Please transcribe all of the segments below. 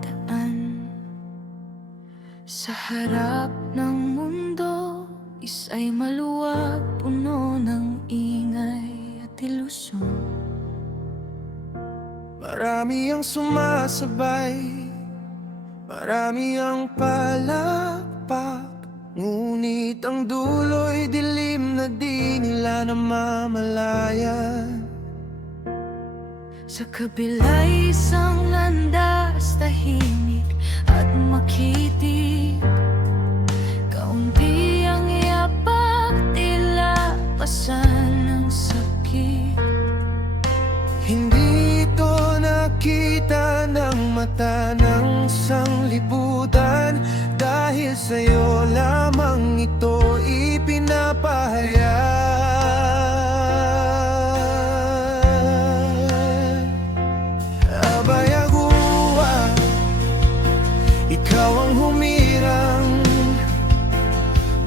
daan. Sa harap ng mundo, isa'y maluwag, puno ng ingay at ilusyon. Marami ang sumasabay, marami ang palakpak, ngunit ang dulo'y dilim na di nila namamalayan. Sa kabila'y isang landas, tahimik at makitig. Kaunti ang yapak, tila pasan ng sakit. Hindi ito nakita ng mata ng sanglibutan, dahil sa'yo lamang ito ipinapahayag. Abay aguwa, ikaw ang humirang,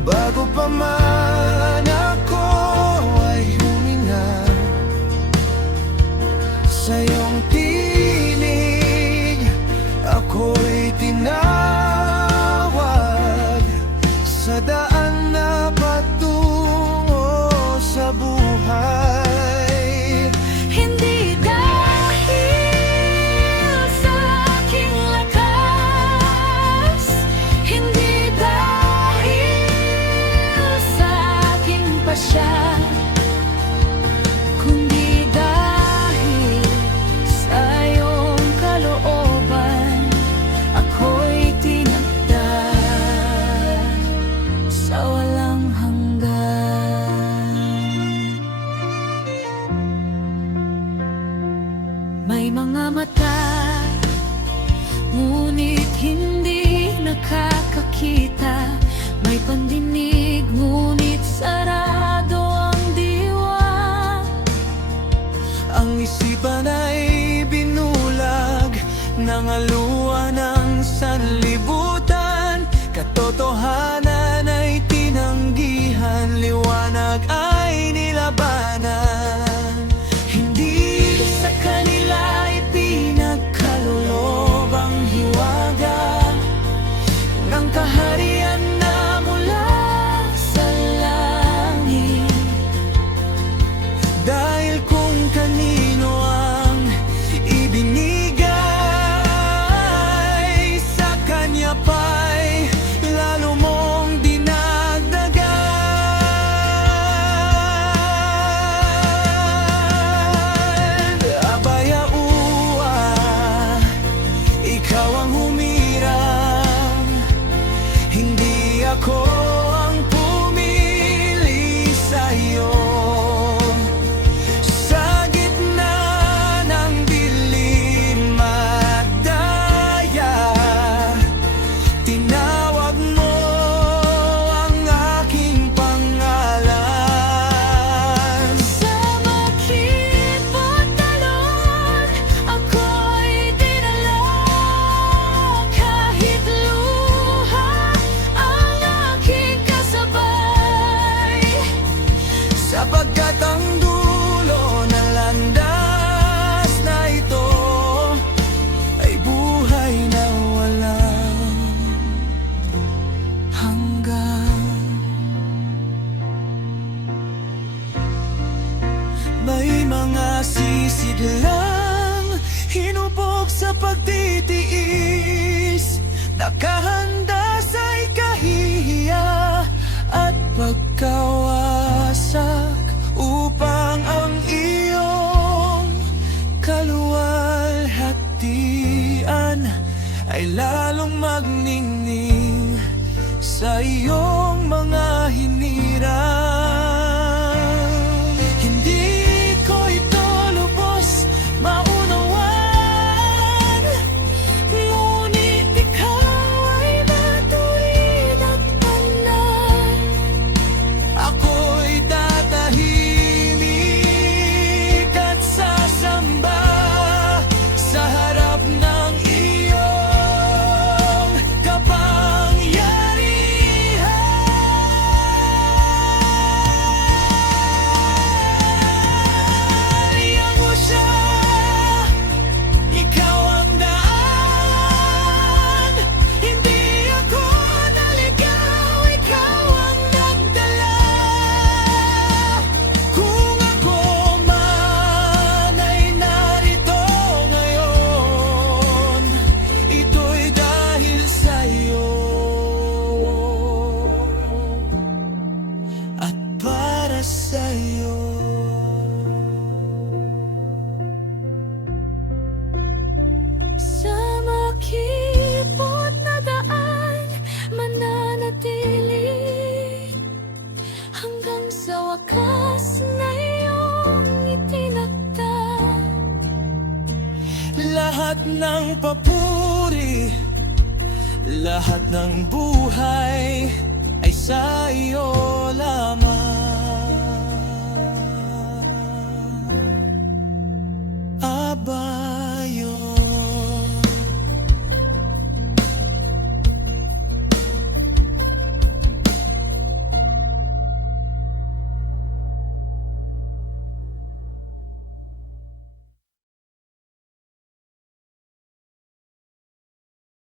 bago pa man ako ay huminga. Sa iyong tinig, ako'y tinawag sa daan na patungo sa buhay. Hindi dahil sa aking lakas, hindi dahil sa aking pasya, kundi dahil sa iyong kalooban, ako'y tinagda sa walang hanggan. May mga mata, ngunit hindi nakakakita. May pandinig, ngunit sarado ang diwa. Ang isipan ay binulag ng aluwa ng sanlibutan. Katotohanan ay tinanggihan, liwanag ay nilabanan. Hindi sa kanila ipinagkaloob ang hiwaga ng kaharian na mula sa langit. Dahil kung kanino ang ibinigay, sa kanya pa'y lalo mong dinagdagan. Abay aua, ikaw ang humirang, hindi ako ang pumili sa'yo. Sa gitna ng dilim at daya, tinawag mo ang aking pangalan. Sa makipot talon, ako'y dinala. Kahit luha ang aking kasabay, Sapagkat ang dulo ng landas na ito ay buhay na walang hanggan. May mga sisid lang hinubog sa pagtitiis, nakahanda sa ikahihiya at pagkawasak, upang ang iyong kaluwalhatian ay lalong magningning sa iyong mga hinirang. Hindi ko ito lubos maunawan, ngunit ikaw ay matuwid at tanan. Ako'y tatahimik at sasamba sa harap ng iyong kapangyarihan. Lahat ng papuri, lahat ng buhay ay sa iyo lamang.